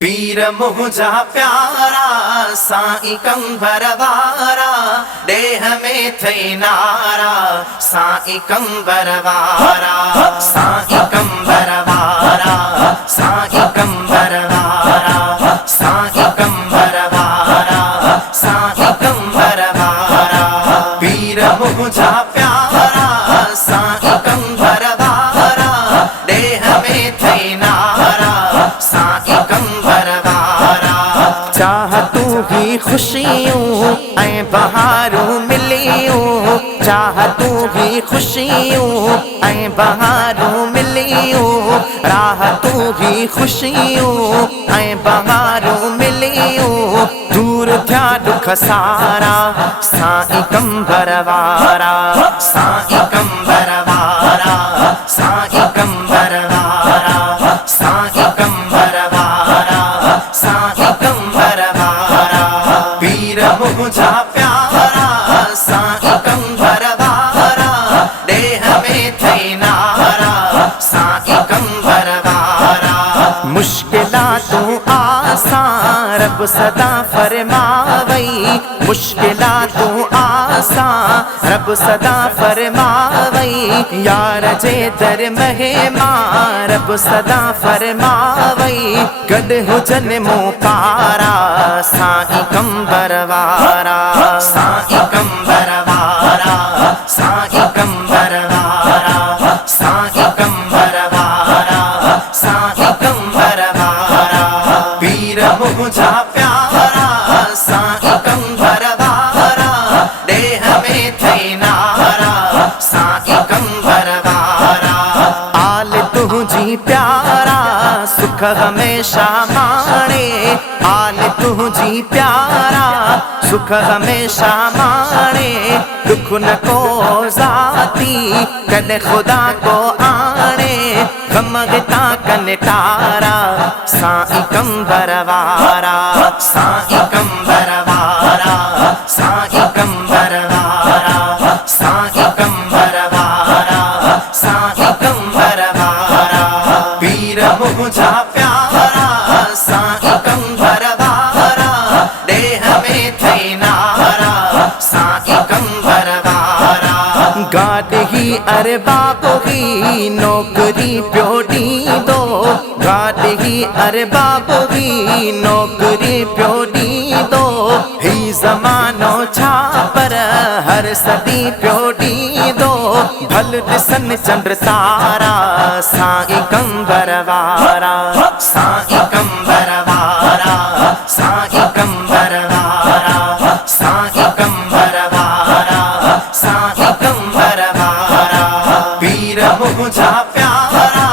पीर मुझा प्यारा साईं कंबर वारा देह में थई नारा साईं कंबर वारा साईं कंबर वारा साईं कंबर वारा साईं कंबर वारा साईं कंबर वारा पीर मुझा प्यारा साईं कंबर वारा देह में थई नारा साईं कंबर वारा चाहतूं ही खुशियों ऐं बहारूं मिलियूं चाहतूं ही खुशियों ऐं बहारूं मिलियूं राहतूं ही खुशियों ऐं बहारूं मिलियूं दूर थिया दुख सारा साईं कंबर वारा साईं कंबर वारा साईं कंबर वारा साईं कंबर वारा साईं कंबर वारा पीर मुझा प्यारा साईं कंबर वारा देह में थई नारा साईं कंबर वारा मुश्किलातूं आसान रब सदा फरमावई मुश्किलातूं आसान रब सदा फरमावई यार जे दर मेहमान रब सदा फरमावई गड हुजन मुकारा साईं कंबर वारा साईं कंबर वारा साईं कंबर वारा साईं कंबर वारा साईं कंबर वारा पीर मुझा प्यारा साईं कंबर वारा देह में थई नारा साईं कंबर वारा आल तुझी प्यारा सुख हमेशा माणे आल तुझी प्यारा सुख हमेशा माणे दुख न को जाती कद खुदा को आणे गमगता कन तारा साईं कंबर वारा साईं कंबर वारा साईं कंबर वारा साईं कंबर वारा साईं कंबर वारा पीर मुझा प्यारा साईं कंबर वारा देह में थई नारा साईं कंबर वारा गाद ही अरबाब ही नौकरी प्यो दींदो गाद ही अरबाब ही नौकरी प्यो दींदो ही ज़मानो छा पर हर सदी प्यो दींदो भल ॾिसन चंड तारा साईं कंबर वारा साईं कंबर वारा साईं कंबर वारा साईं कंबर वारा साईं कंबर वारा पीर मुझा प्यारा